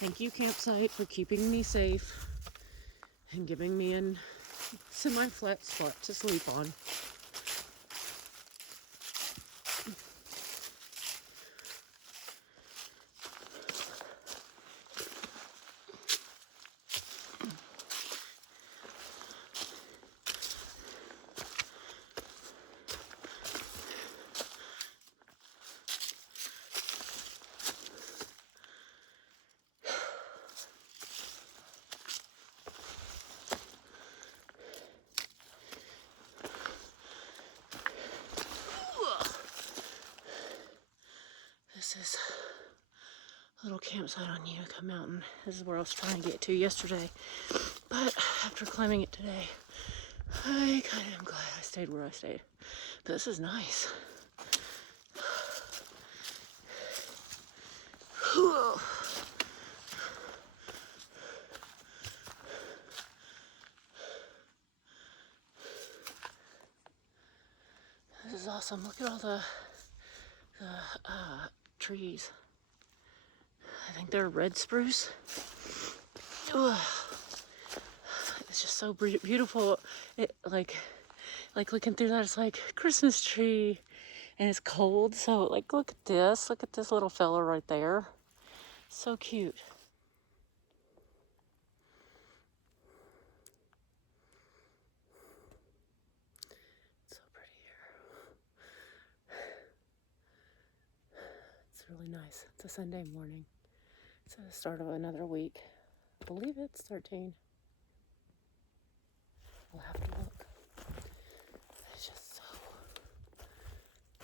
Thank you, campsite, for keeping me safe and giving me a semi-flat spot to sleep on. This is a little campsite on Utica Mountain. This is where I was trying to get to yesterday. But after climbing it today, I kind of am glad I stayed where I stayed. But this is nice. This is awesome. Look at all the trees. I think they're red spruce. Ugh. It's just so beautiful. It like looking through that, it's like Christmas tree, and it's cold. So like, look at this. Look at this little fella right there. So cute. So pretty here. It's really nice. It's a Sunday morning. It's the start of another week. I believe it's 13. We'll have to look. It's just so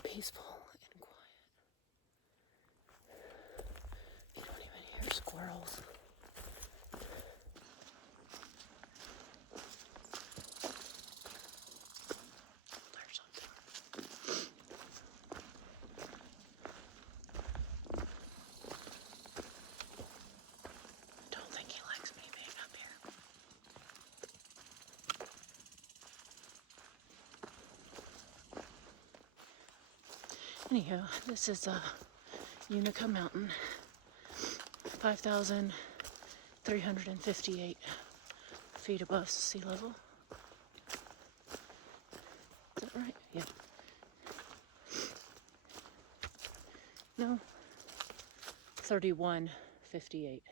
peaceful and quiet. You don't even hear squirrels. There's something. I don't think he likes me being up here. Anyhow, this is Utica Mountain, 5,358 feet above sea level. Is that right? Yeah. No. 3158.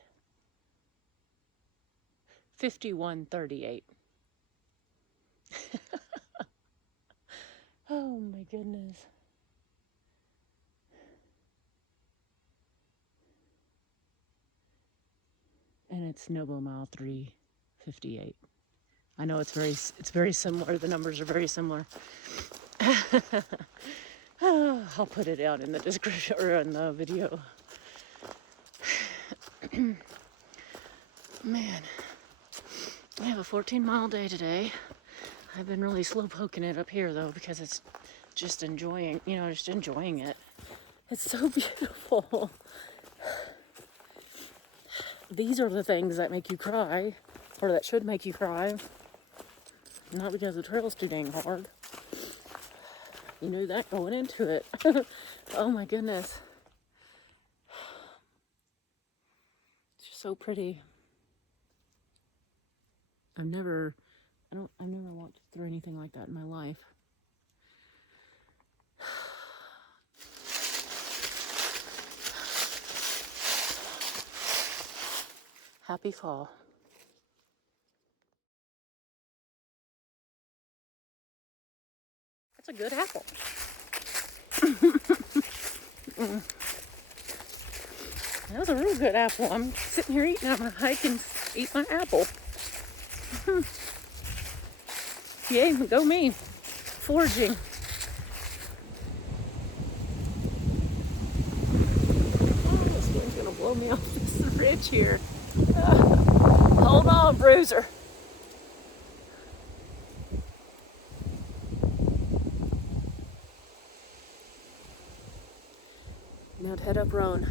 5138. Oh my goodness. And it's Noble Mile 358. I know it's very similar. The numbers are very similar. I'll put it out in the description or in the video. Man, I have a 14-mile day today. I've been really slow poking it up here though, because it's just enjoying it. It's so beautiful. These are the things that make you cry, or that should make you cry. Not because the trail's too dang hard. You knew that going into it. Oh my goodness. It's just so pretty. I've never walked through anything like that in my life. Happy fall. That's a good apple. That was a real good apple. I'm sitting here eating. I'm gonna hike and eat my apple. Yay, go me. Foraging. Oh, this wind's gonna blow me off this ridge here. Hold on, Bruiser. Now to head up Roan.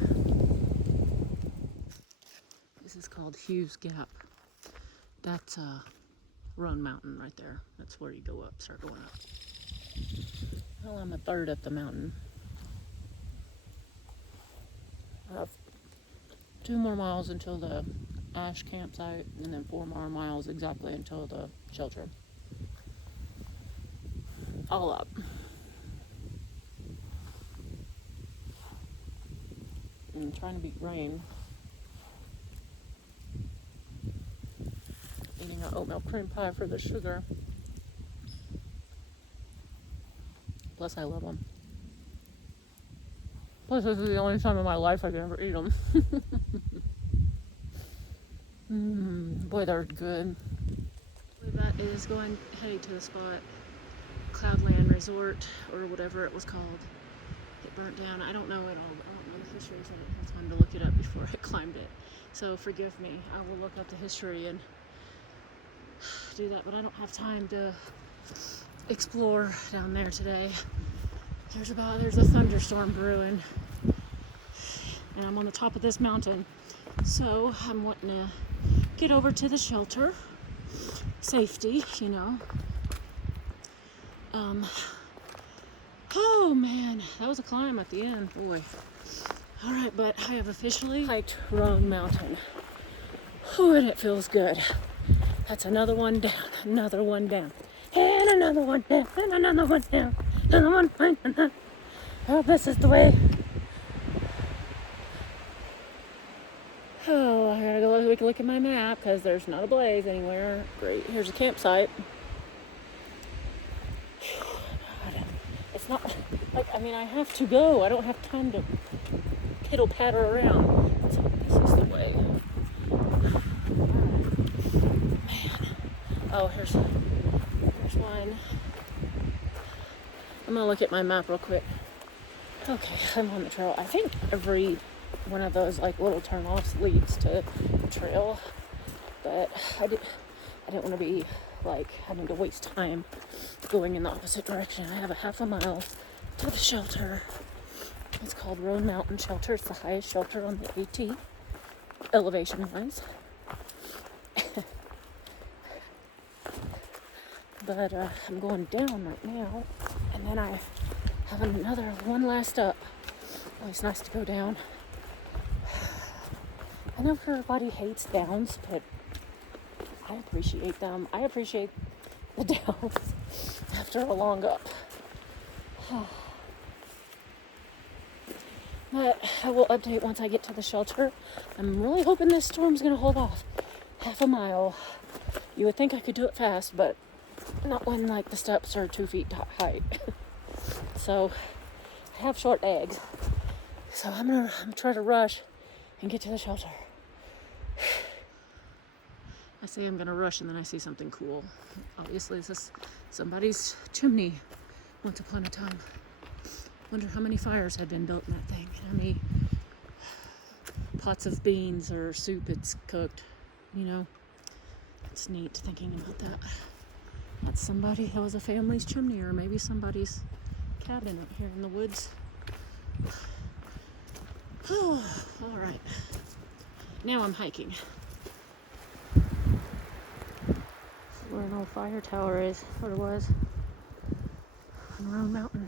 This is called Hughes Gap. That's Roan Mountain right there. That's where you go up, start going up. Well, I'm a third up the mountain. 2 more miles until the ash campsite, and then 4 more miles exactly until the shelter. All up. I'm trying to beat rain. Eating an oatmeal cream pie for the sugar. Plus, I love them. Plus, this is the only time in my life I can ever eat them. Boy, they're good. That is heading to the spot, Cloudland Resort, or whatever it was called. It burnt down. I don't know it all. I don't know the history, so I didn't have time to look it up before I climbed it. So forgive me. I will look up the history and do that, but I don't have time to explore down there today. There's a thunderstorm brewing, and I'm on the top of this mountain, so I'm wanting to get over to the shelter. Safety, you know. Oh man, that was a climb at the end, boy. All right, but I have officially hiked Roan Mountain. Oh, and it feels good. That's another one down, and another one down, and another one down, and another one down, another one down. Oh, this is the way. Oh, I gotta go look at my map because there's not a blaze anywhere. Great, here's a campsite. God, it's not like, I mean, I have to go. I don't have time to piddle patter around. So this is the way. Man. Oh, here's one. I'm gonna look at my map real quick. Okay, I'm on the trail. I think every one of those like little turnoffs leads to the trail, but I didn't want to be like having to waste time going in the opposite direction. I have a half a mile to the shelter. It's called Roan Mountain Shelter. It's the highest shelter on the AT, elevation wise. But I'm going down right now, and then I have one last up. Always nice to go down. I know everybody hates downs, but I appreciate them. I appreciate the downs after a long up. But I will update once I get to the shelter. I'm really hoping this storm's going to hold off. Half a mile. You would think I could do it fast, but not when like the steps are 2 feet high. So I have short legs. So I'm gonna try to rush and get to the shelter. I say I'm gonna rush and then I see something cool. Obviously this is somebody's chimney once upon a time. Wonder how many fires had been built in that thing. How many pots of beans or soup it's cooked, you know. It's neat thinking about that. That was a family's chimney, or maybe somebody's cabin up here in the woods. All right, now I'm hiking. Where an old fire tower is, what it was, on Roan Mountain.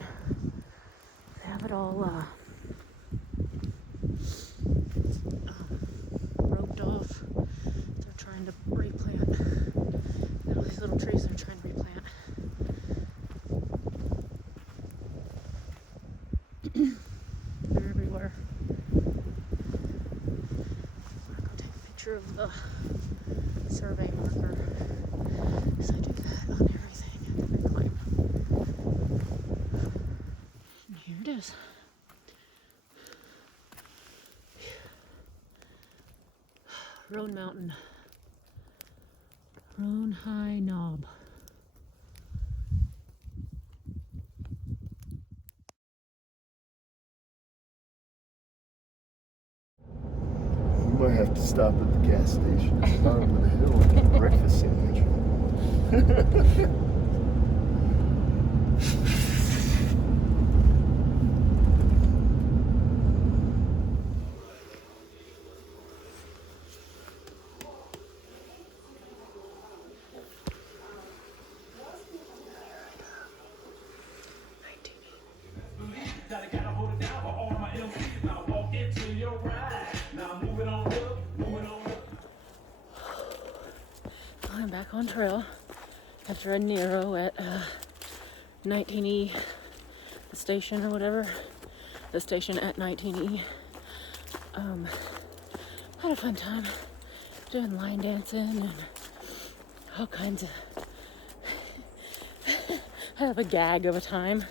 They have it all roped off. They're trying to replant. Got all these little trees they're trying to replant. They're everywhere. I'm gonna go take a picture of the survey marker, because I do that on everything I climb. And here it is. Roan Mountain. Roan High Knob. You might have to stop at the gas station at the bottom of the hill and get a breakfast sandwich. Gotta hold it down for all my MCs. Now walk into your ride. Now move it on. back on trail after a Nero at 19E, the station or whatever, the station at 19E. Had a fun time doing line dancing and all kinds of, have a gag of a time.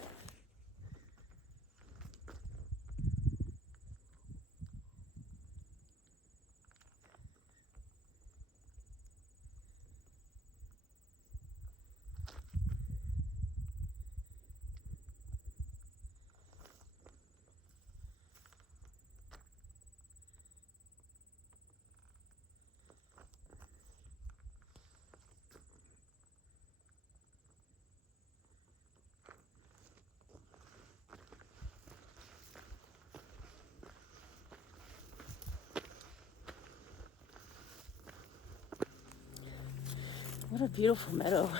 What a beautiful meadow.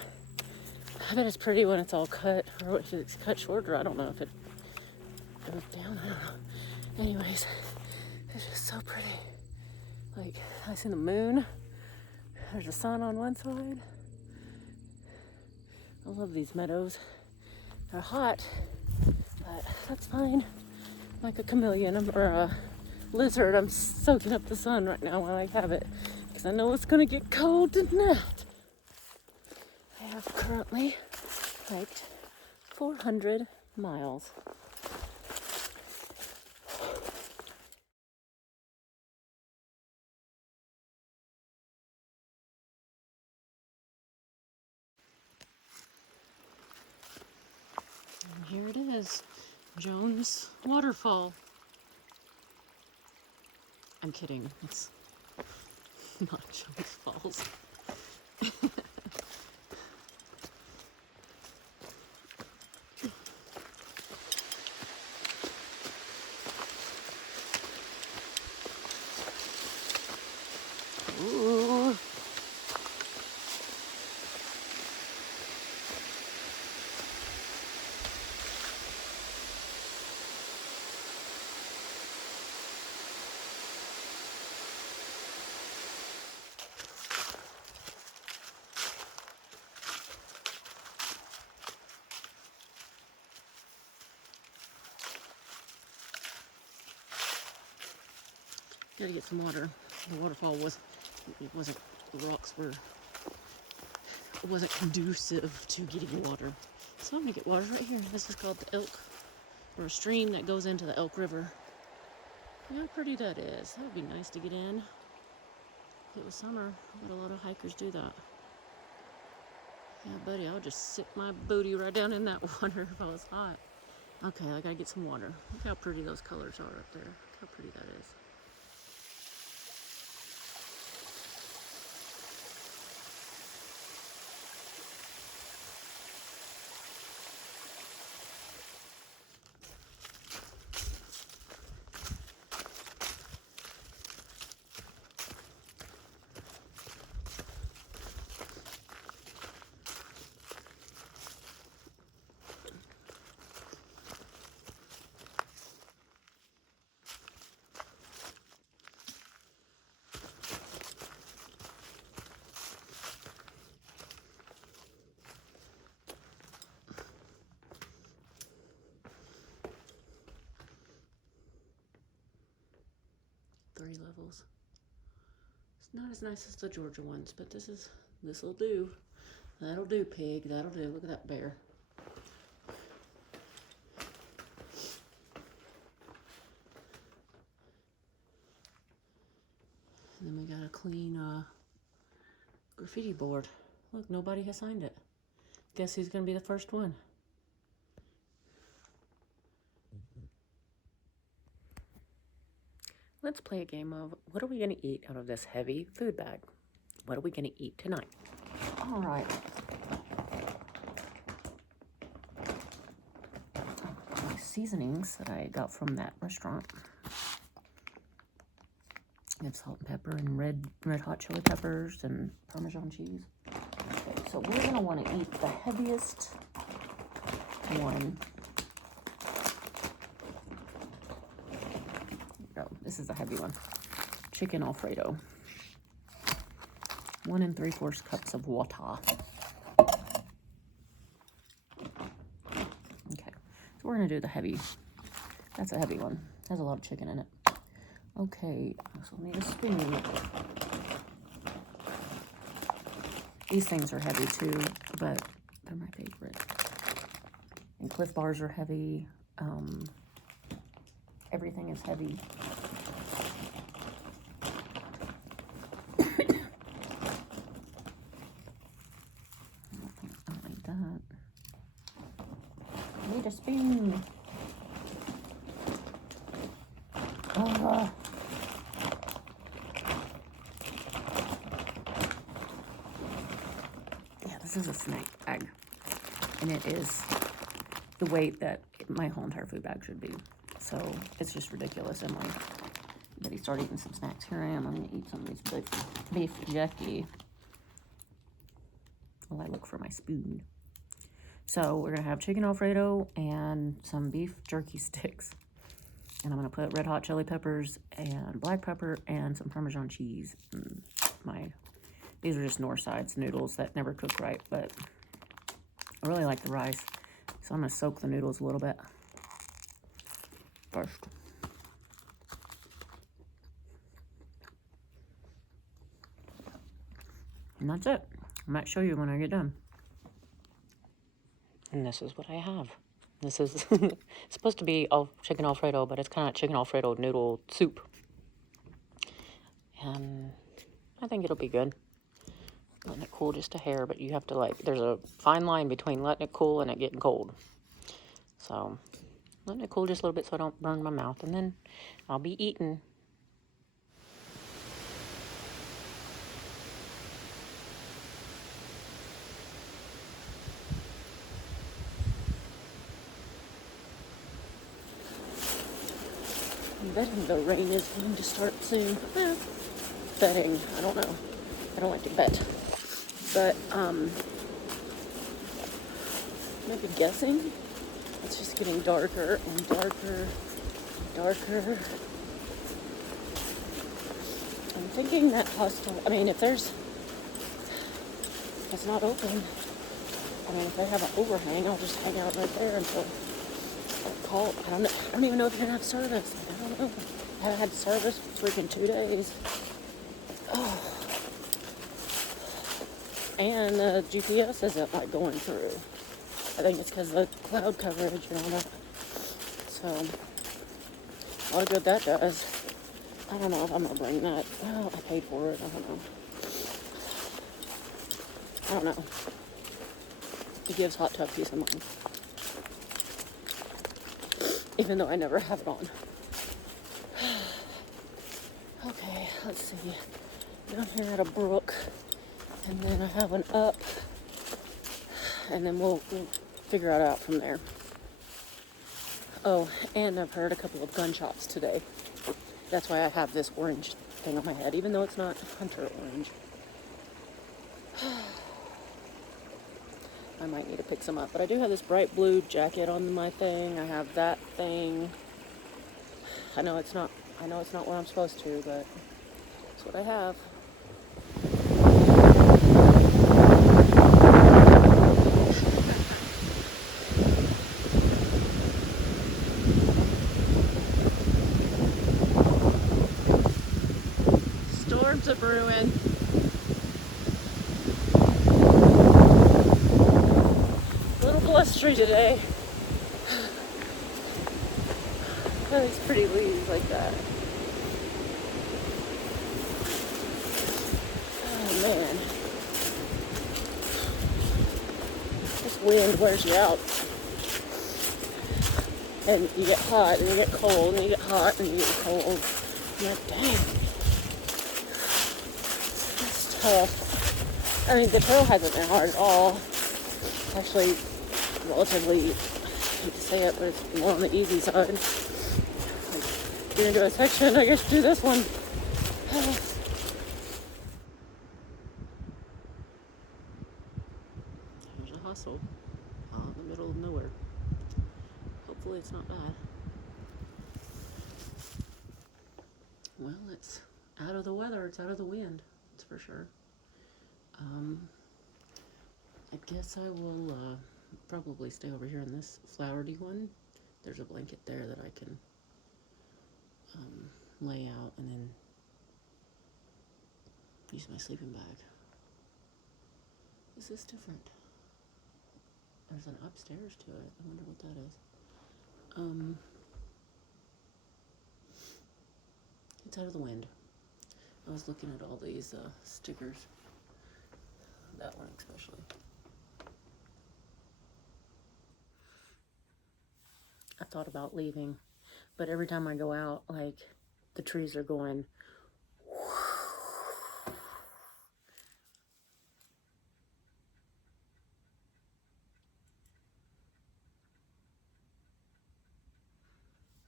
I bet it's pretty when it's all cut, or if it's cut shorter. I don't know if it goes down. I don't know. Anyways, it's just so pretty. Like, I see the moon. There's the sun on one side. I love these meadows. They're hot, but that's fine. Like a chameleon or a lizard, I'm soaking up the sun right now while I have it, because I know it's gonna get cold tonight. I have currently hiked 400 miles. And here it is, Jones Waterfall. I'm kidding, it's not Jones Falls. Ooh. Gotta get some water. The waterfall wasn't, the rocks were, it wasn't conducive to getting water. So I'm gonna get water right here. This is called the Elk, or a stream that goes into the Elk River. Look how pretty that is. That would be nice to get in. If it was summer, but a lot of hikers do that. Yeah, buddy, I'll just sit my booty right down in that water if I was hot. Okay, I gotta get some water. Look how pretty those colors are up there. Look how pretty that is. Three levels. It's not as nice as the Georgia ones, but this'll do. That'll do, pig. That'll do. Look at that bear. And then we got a clean graffiti board. Look, nobody has signed it. Guess who's gonna be the first one? Let's play a game of what are we going to eat out of this heavy food bag? What are we going to eat tonight? All right. My seasonings that I got from that restaurant. I have salt and pepper and red hot chili peppers and Parmesan cheese. Okay, so we're going to want to eat the heaviest one. Oh, this is a heavy one. Chicken Alfredo. 1 3/4 cups of water. Okay, so we're gonna do the heavy. That's a heavy one. Has a lot of chicken in it. Okay, so we'll need a spoon. These things are heavy too, but they're my favorite. And Cliff Bars are heavy. Everything is heavy. I don't need that. I need a spoon. Yeah, this is a snack bag. And it is the weight that my whole entire food bag should be. So it's just ridiculous. I'm like, ready to start eating some snacks. Here I am. I'm going to eat some of these beef jerky while I look for my spoon. So we're going to have chicken Alfredo and some beef jerky sticks. And I'm going to put red hot chili peppers and black pepper and some Parmesan cheese. And these are just Northside's noodles that never cook right, but I really like the rice. So I'm going to soak the noodles a little bit first. And that's it. I might show you when I get done. And this is what I have. This is supposed to be chicken Alfredo, but it's kind of chicken Alfredo noodle soup. And I think it'll be good. Letting it cool just a hair, but you have to there's a fine line between letting it cool and it getting cold. So letting it cool just a little bit so I don't burn my mouth, and then I'll be eating. I'm betting the rain is going to start soon. Betting, I don't know. I don't like to bet. But, maybe guessing. It's just getting darker and darker and darker. I'm thinking that hostel, I mean, if it's not open, I mean, if they have an overhang, I'll just hang out right there until I don't even know if you're gonna have service. I don't know. I haven't had service for freaking 2 days. Oh. And the GPS isn't going through. I think it's because of the cloud coverage and all that. So, a lot of good that does. I don't know if I'm gonna bring that. Well, I paid for it. I don't know. It gives hot tub peace of mind. Even though I never have it on. Okay, let's see. Down here at a brook. And then I have one up. And then we'll figure it out from there. Oh, and I've heard a couple of gunshots today. That's why I have this orange thing on my head, even though it's not hunter orange. I might need to pick some up, but I do have this bright blue jacket on my thing. I have that thing. I know it's not where I'm supposed to, but it's what I have. Storms are brewing. A little blustery today. These pretty leaves like that. Oh man. This wind wears you out. And you get hot, and you get cold, and you get hot, and you get cold. You're like, dang. It's tough. I mean, the trail hasn't been hard at all. Actually, relatively, I hate to say it, but it's more on the easy side. Like, you're into a section, I guess do this one. There's a hostel out in the middle of nowhere. Hopefully it's not bad. Well, it's out of the weather, it's out of the wind, that's for sure. I guess I will probably stay over here in this flowery one. There's a blanket there that I can lay out and then use my sleeping bag. This is different. There's an upstairs to it. I wonder what that is. It's out of the wind. I was looking at all these stickers. That one especially. I thought about leaving, but every time I go out, like, the trees are going.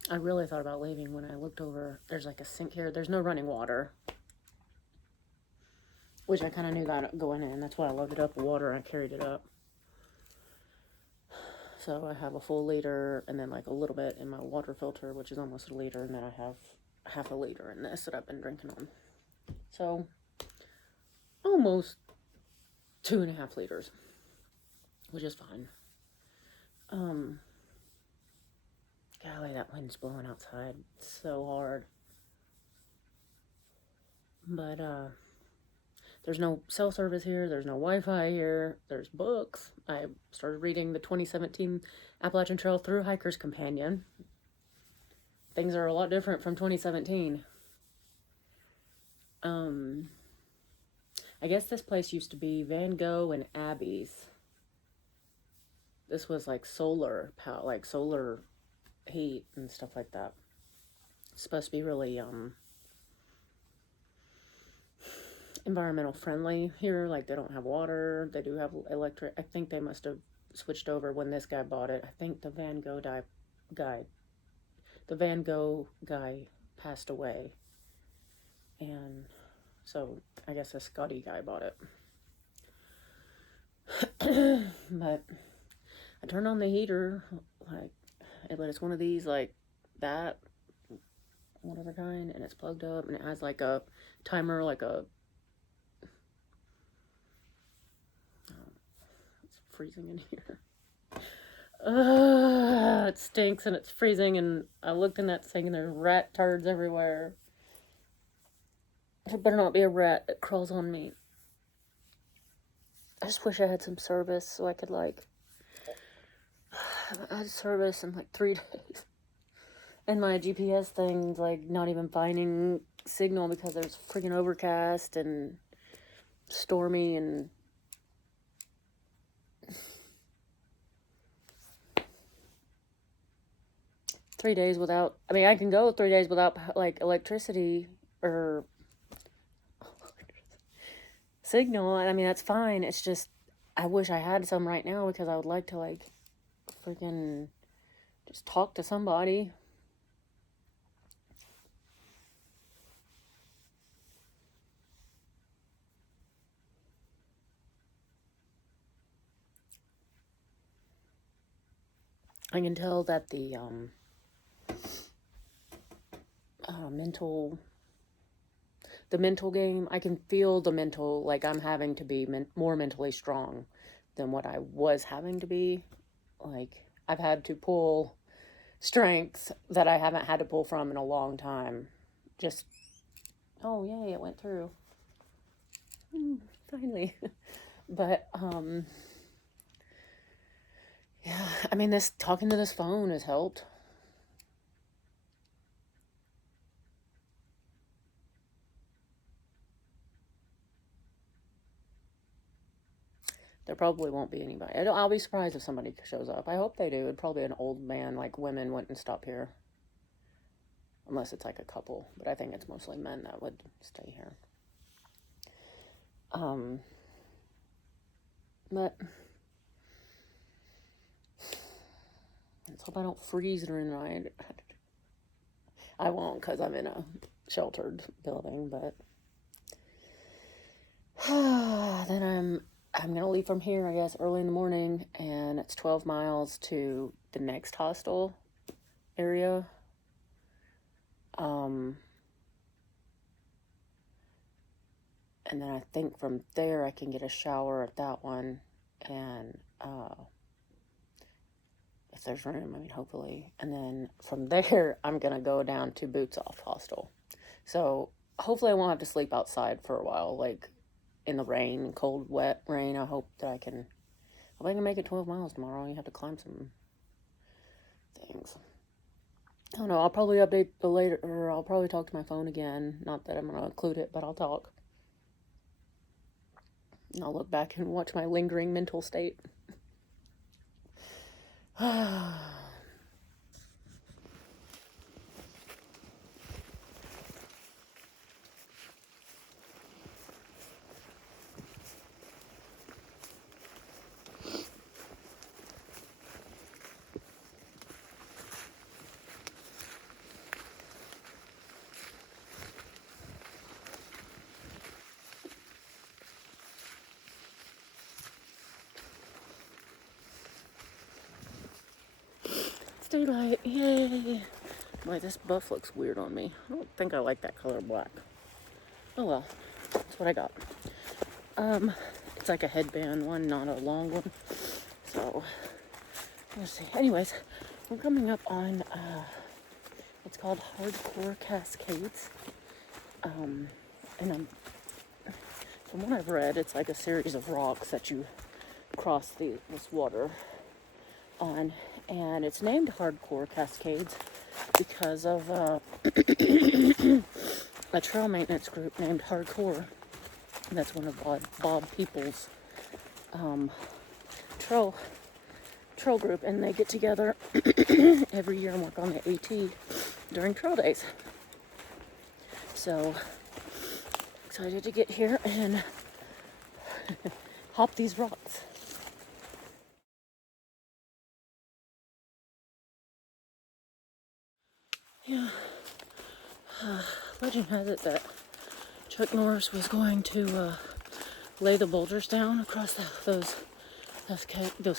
I really thought about leaving when I looked over. There's like a sink here. There's no running water, which I kind of knew that going in. That's why I loaded up with water and I carried it up. So I have a full liter and then like a little bit in my water filter, which is almost a liter, and then I have half a liter in this that I've been drinking on. So almost 2.5 liters, which is fine. Golly, that wind's blowing outside so hard. But there's no cell service here. There's no Wi-Fi here. There's books. I started reading the 2017 Appalachian Trail Thru Hiker's Companion. Things are a lot different from 2017. I guess this place used to be Van Gogh and Abby's. This was like solar heat and stuff like that. It's supposed to be really environmental friendly here. Like, they don't have water. They do have electric. I think they must have switched over when this guy bought it. I think the Van Gogh guy passed away, and so I guess a Scotty guy bought it. But I turned on the heater, like, but it's one of these, like, that, whatever kind, and it's plugged up, and it has, like, a timer, like a, it's freezing in here. It stinks, and it's freezing, and I looked in that thing, and there's rat turds everywhere. There better not be a rat that crawls on me. I just wish I had some service so I could, like, I had service in like 3 days. And my GPS thing's like not even finding signal because there's freaking overcast and stormy and I can go 3 days without like electricity or signal. I mean, that's fine. It's just, I wish I had some right now because I would like to like freaking just talk to somebody. I can tell that the mental game, I can feel the mental, like I'm having to be more mentally strong than what I was having to be. Like, I've had to pull strength that I haven't had to pull from in a long time. Just, oh yay, it went through. Finally. But, yeah, I mean, talking to this phone has helped. There probably won't be anybody. I'll be surprised if somebody shows up. I hope they do. It'd probably be an old man, like women wouldn't stop here. Unless it's like a couple. But I think it's mostly men that would stay here. But let's hope I don't freeze during the night. I won't because I'm in a sheltered building, but then I'm going to leave from here, I guess, early in the morning, and it's 12 miles to the next hostel area. And then I think from there I can get a shower at that one. And if there's room, I mean, hopefully. And then from there, I'm going to go down to Boots Off Hostel. So hopefully I won't have to sleep outside for a while, like in the rain, cold, wet rain. I hope I can make it 12 miles tomorrow. You have to climb some things. I don't know. I'll probably update the later, or I'll probably talk to my phone again. Not that I'm going to include it, but I'll talk. And I'll look back and watch my lingering mental state. It's daylight, yay! Wait, this buff looks weird on me. I don't think I like that color black. Oh well, that's what I got. It's like a headband one, not a long one. So, let's see. Anyways, we're coming up on, it's called Hardcore Cascades. And from what I've read, it's like a series of rocks that you cross this water on. And it's named Hardcore Cascades because of a trail maintenance group named Hardcore. That's one of Bob Peoples' trail group, and they get together every year and work on the AT during trail days. So excited to get here and hop these rocks. Yeah, legend has it that Chuck Norris was going to lay the boulders down across those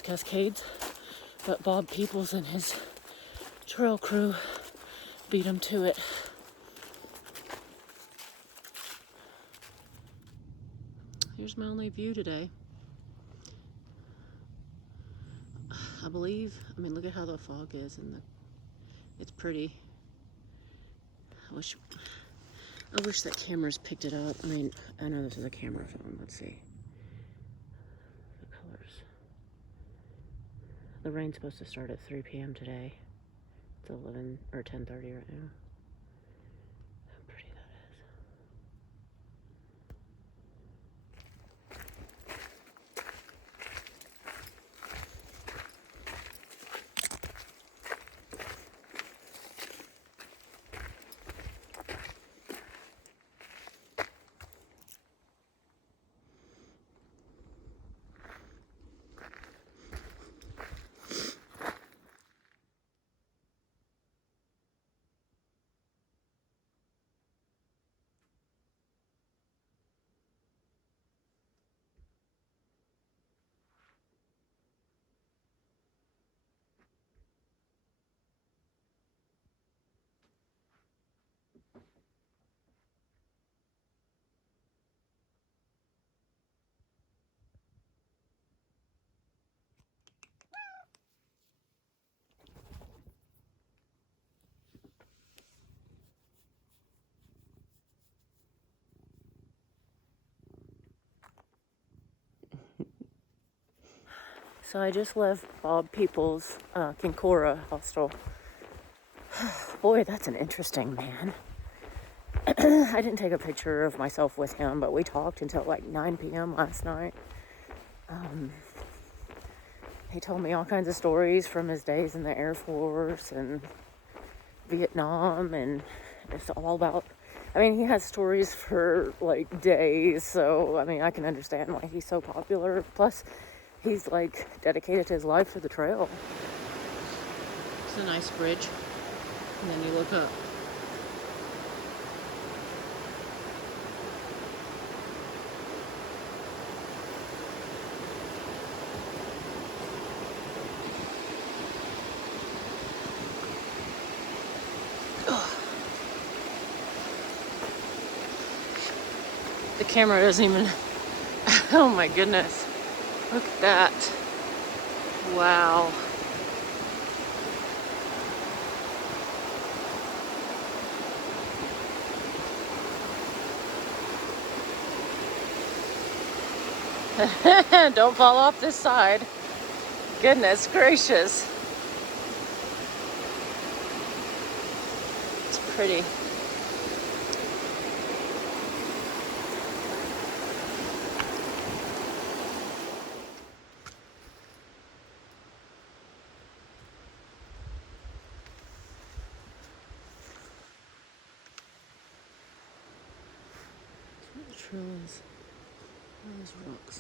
cascades, but Bob Peoples and his trail crew beat him to it. Here's my only view today. I mean, look at how the fog is, and it's pretty. I wish that camera's picked it up. I mean, I know this is a camera phone. Let's see. The colors. The rain's supposed to start at 3 p.m. today. It's 11 or 10:30 right now. How pretty that is. So I just left Bob Peoples' Kinkora Hostel. Boy, that's an interesting man. I didn't take a picture of myself with him, but we talked until like 9 p.m. last night. He told me all kinds of stories from his days in the Air Force and Vietnam, and it's all about, I mean, he has stories for like days, so I mean, I can understand why he's so popular. Plus, he's like dedicated to his life to the trail. It's a nice bridge, and then you look up. The camera doesn't even, oh my goodness. Look at that. Wow. Don't fall off this side. Goodness gracious. It's pretty. What the trail is. Where are those rocks?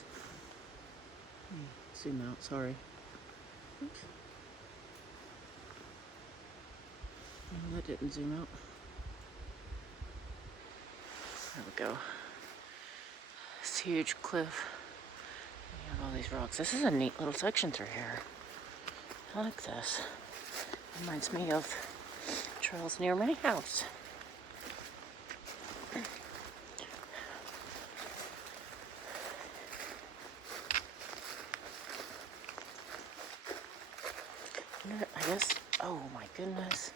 Zoom out, sorry. Oops. Oh, that didn't zoom out. There we go. This huge cliff. You have all these rocks. This is a neat little section through here. I like this. Reminds me of trails near my house. I guess, oh my goodness.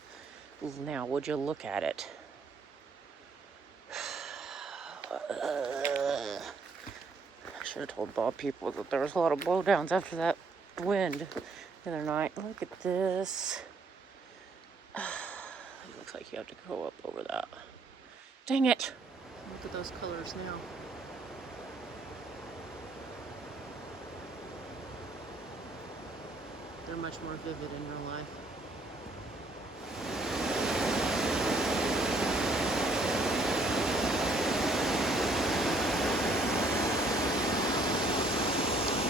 Now, would you look at it? I should have told Bob people that there was a lot of blowdowns after that wind the other night. Look at this. It looks like you have to go up over that. Dang it. Look at those colors now. They're much more vivid in real life.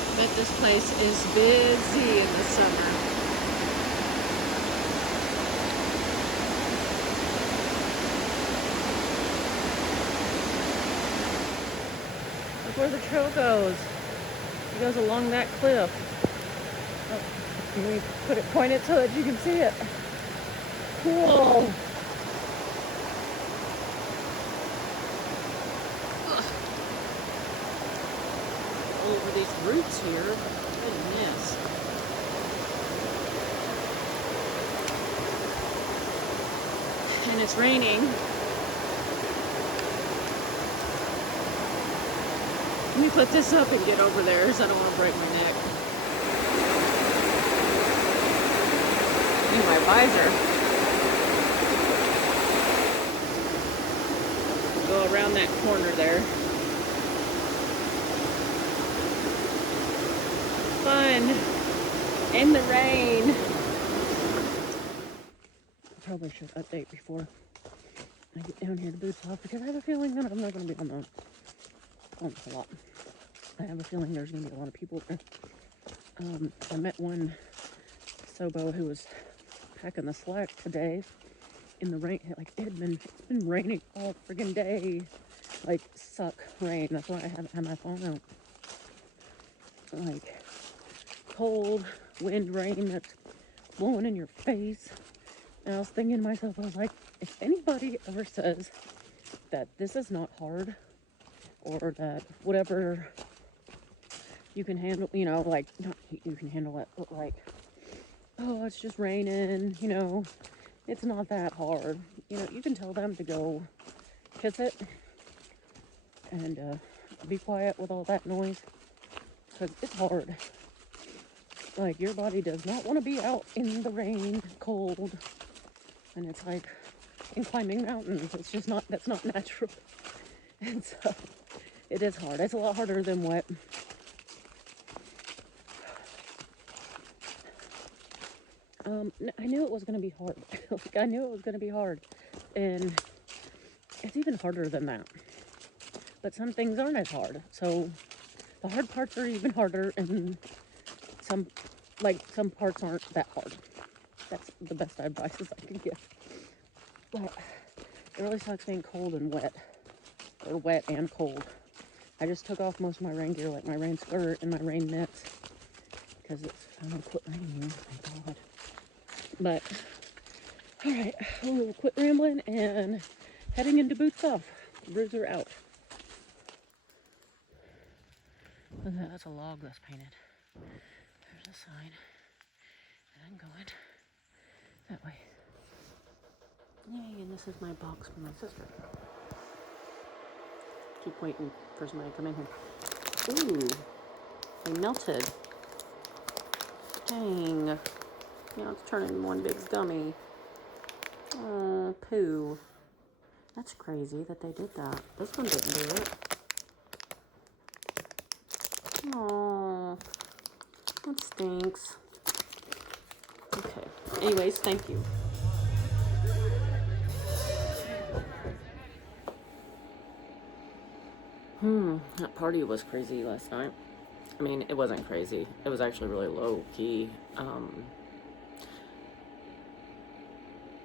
I bet this place is busy in the summer. Look where the trail goes. It goes along that cliff. Oh, let me point it so that you can see it. Whoa! All over these roots here. Goodness. And it's raining. Let me put this up and get over there because I don't want to break my neck. Need my visor. Go around that corner there. Fun in the rain. I probably should update before I get down here to Boots Off because I have a feeling that I'm not going to be on the lot. I have a feeling there's going to be a lot of people there. I met one Sobo who was packing the slack today in the rain. Like it's been raining all friggin' day. Like suck rain. That's why I haven't had my phone out. Like cold wind rain that's blowing in your face. And I was thinking to myself, I was like, if anybody ever says that this is not hard or that whatever you can handle, you know, like not you can handle it, but like, oh, it's just raining, you know, it's not that hard. You know, you can tell them to go kiss it and be quiet with all that noise because it's hard. Like your body does not want to be out in the rain, cold, and it's like in climbing mountains. It's just not, that's not natural. And so it is hard. It's a lot harder than wet. I knew it was going to be hard. Like, I knew it was going to be hard. And it's even harder than that. But some things aren't as hard. So the hard parts are even harder, and some parts aren't that hard. That's the best advice I can give. But it really sucks being cold and wet. Or wet and cold. I just took off most of my rain gear, like my rain skirt and my rain mitts. Because it's finally quit raining, thank God. But, alright, we'll quit rambling and heading into Boots Off. Bruiser out. Look at that, that's a log that's painted. There's a sign. And I'm going that way. Yay, and this is my box from my sister. Keep waiting for somebody to come in here. Ooh, they melted. Dang. Now it's turning one big gummy. Oh, poo. That's crazy that they did that. This one didn't do it. Oh, that stinks. Okay. Anyways, thank you. That party was crazy last night. I mean, it wasn't crazy. It was actually really low key.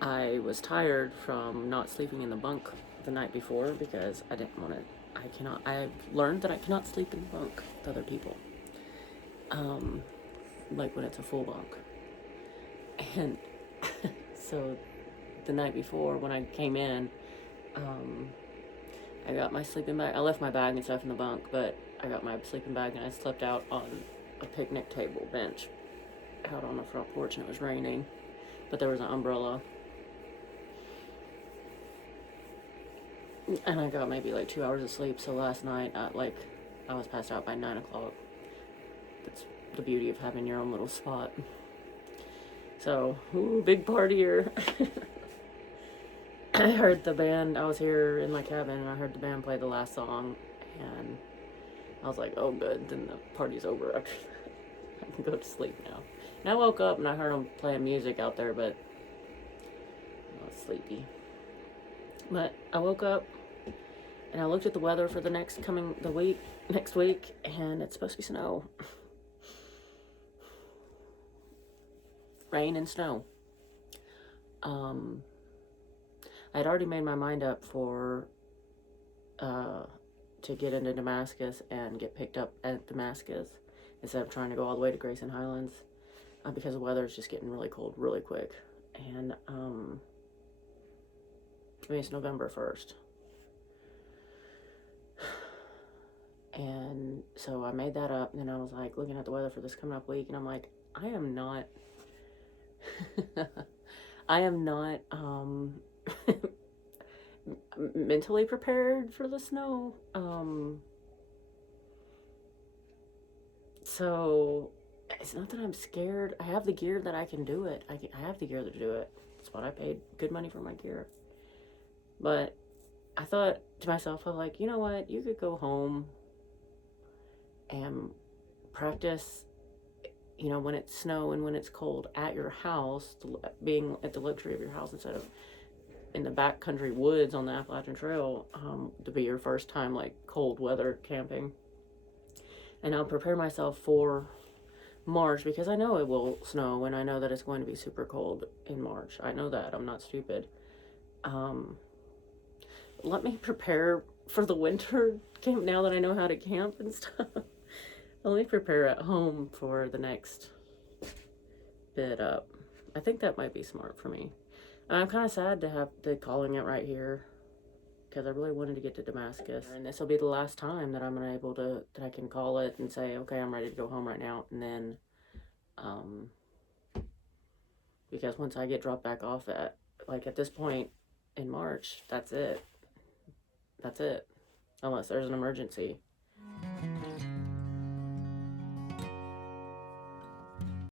I was tired from not sleeping in the bunk the night before because I didn't want to. I've learned that I cannot sleep in the bunk with other people. Like when it's a full bunk. And so the night before when I came in, I got my sleeping bag. I left my bag and stuff in the bunk, but I got my sleeping bag and I slept out on a picnic table bench out on the front porch, and it was raining, but there was an umbrella. And I got maybe like 2 hours of sleep. So last night, I was passed out by 9 o'clock. That's the beauty of having your own little spot. So, ooh, big partier. I heard the band. I was here in my cabin and I heard the band play the last song, and I was like, oh good, then the party's over after that. I can go to sleep now. And I woke up and I heard them playing music out there, but I was sleepy. But I woke up and I looked at the weather for the next week, and it's supposed to be snow. Rain and snow. I'd already made my mind up for to get into Damascus and get picked up at Damascus instead of trying to go all the way to Grayson Highlands, because the weather is just getting really cold really quick. And I mean, it's November 1st. And so I made that up, and then I was like looking at the weather for this coming up week, and I'm like, I am not mentally prepared for the snow. So it's not that I'm scared. I have the gear that I can do it. I have the gear to do it. That's what I paid good money for my gear. But I thought to myself, I was like, you know what? You could go home and practice, you know, when it's snow and when it's cold at your house, being at the luxury of your house instead of in the backcountry woods on the Appalachian Trail, to be your first time like cold weather camping. And I'll prepare myself for March, because I know it will snow and I know that it's going to be super cold in March. I know that. I'm not stupid. Let me prepare for the winter camp now that I know how to camp and stuff. Let me prepare at home for the next bit up. I think that might be smart for me. And I'm kind of sad to have the calling it right here, because I really wanted to get to Damascus. And this will be the last time that I'm able to, that I can call it and say, okay, I'm ready to go home right now. And then, because once I get dropped back off at this point in March, that's it. That's it. Unless there's an emergency.